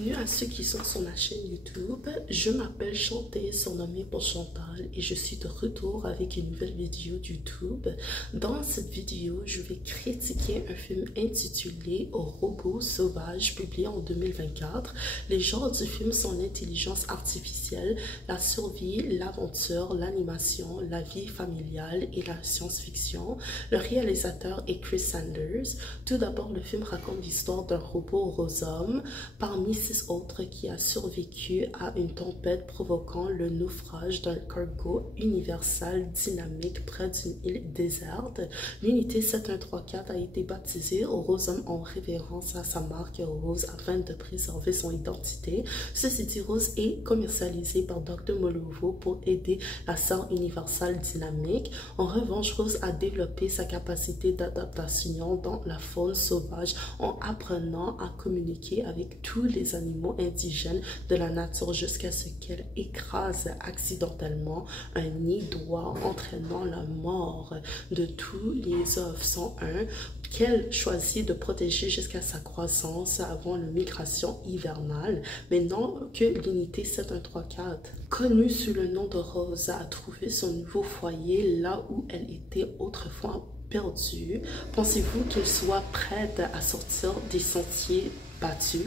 Bienvenue à ceux qui sont sur ma chaîne YouTube. Je m'appelle Chanté, surnommée pour Chantal, et je suis de retour avec une nouvelle vidéo YouTube. Dans cette vidéo, je vais critiquer un film intitulé Robot sauvage, publié en 2024. Les genres du film sont l'intelligence artificielle, la survie, l'aventure, l'animation, la vie familiale et la science-fiction. Le réalisateur est Chris Sanders. Tout d'abord, le film raconte l'histoire d'un robot rose-homme parmi 6 autres qui a survécu à une tempête provoquant le naufrage d'un cargo universal dynamique près d'une île déserte. L'unité 7134 a été baptisée Rose-homme en référence à sa marque Rose afin de préserver son identité. Ceci dit, Rose est commercialisé par Dr. Molovo pour aider la sœur universelle dynamique. En revanche, Rose a développé sa capacité d'adaptation dans la faune sauvage en apprenant à communiquer avec tous les animaux indigènes de la nature jusqu'à ce qu'elle écrase accidentellement un nid d'oie entraînant la mort de tous les œufs 101 qu'elle choisit de protéger jusqu'à sa croissance avant la migration hivernale. Maintenant que l'unité 7134, connue sous le nom de Rose, a trouvé son nouveau foyer là où elle était autrefois perdue, pensez-vous qu'elle soit prête à sortir des sentiers battus?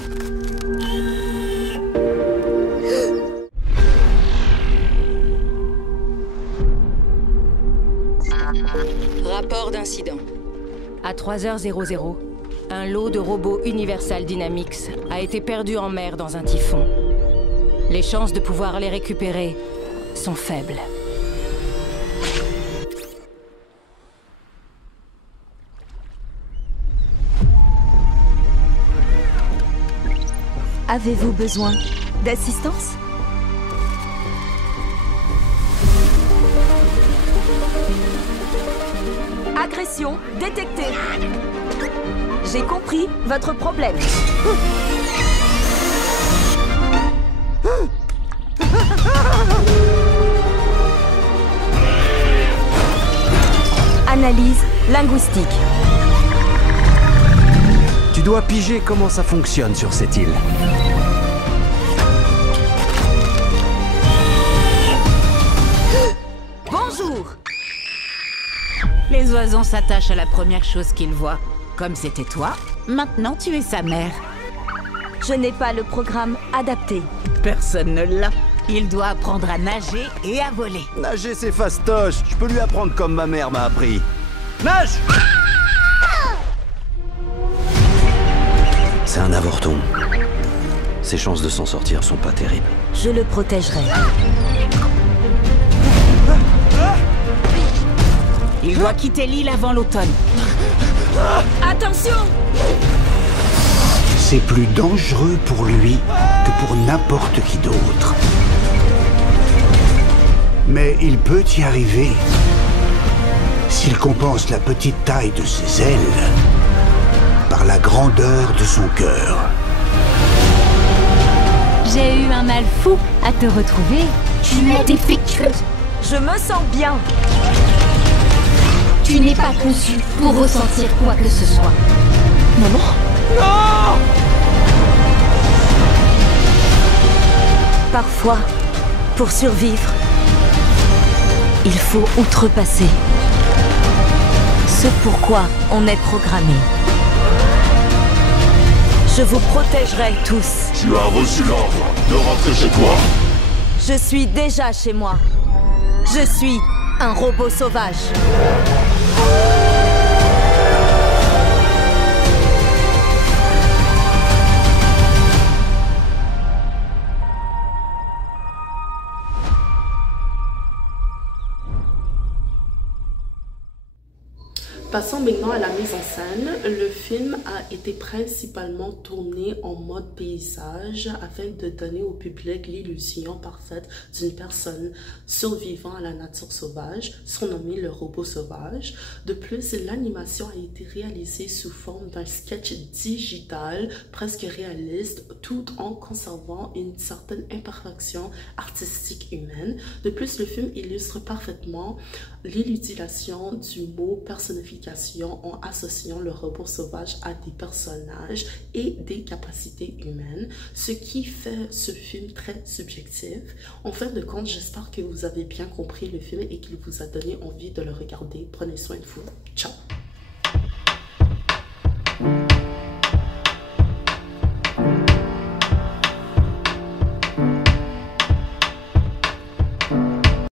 Rapport d'incident. À 3h00, un lot de robots Universal Dynamics a été perdu en mer dans un typhon. Les chances de pouvoir les récupérer sont faibles. Avez-vous besoin d'assistance? Agression détectée. J'ai compris votre problème. Analyse linguistique. Tu dois piger comment ça fonctionne sur cette île. Bonjour. Les oiseaux s'attachent à la première chose qu'ils voient. Comme c'était toi, maintenant tu es sa mère. Je n'ai pas le programme adapté. Personne ne l'a. Il doit apprendre à nager et à voler. Nager, c'est fastoche. Je peux lui apprendre comme ma mère m'a appris. Nage! C'est un avorton. Ses chances de s'en sortir sont pas terribles. Je le protégerai. Il doit quitter l'île avant l'automne. Attention! C'est plus dangereux pour lui que pour n'importe qui d'autre. Mais il peut y arriver s'il compense la petite taille de ses ailes par la grandeur de son cœur. J'ai eu un mal fou à te retrouver. Tu es défectueuse. Je me sens bien. Tu n'es pas conçue pour ressentir quoi que ce soit. Maman? Non! Parfois, pour survivre, il faut outrepasser ce pourquoi on est programmé. Je vous protégerai tous. Tu as reçu l'ordre de rentrer chez toi. Je suis déjà chez moi. Je suis un robot sauvage. Passons maintenant à la mise en scène. Le film a été principalement tourné en mode paysage afin de donner au public l'illusion parfaite d'une personne survivant à la nature sauvage, surnommée le robot sauvage. De plus, l'animation a été réalisée sous forme d'un sketch digital presque réaliste tout en conservant une certaine imperfection artistique humaine. De plus, le film illustre parfaitement l'utilisation du mot personnificatif explications en associant le robot sauvage à des personnages et des capacités humaines, ce qui fait ce film très subjectif. En fin de compte, j'espère que vous avez bien compris le film et qu'il vous a donné envie de le regarder. Prenez soin de vous. Ciao!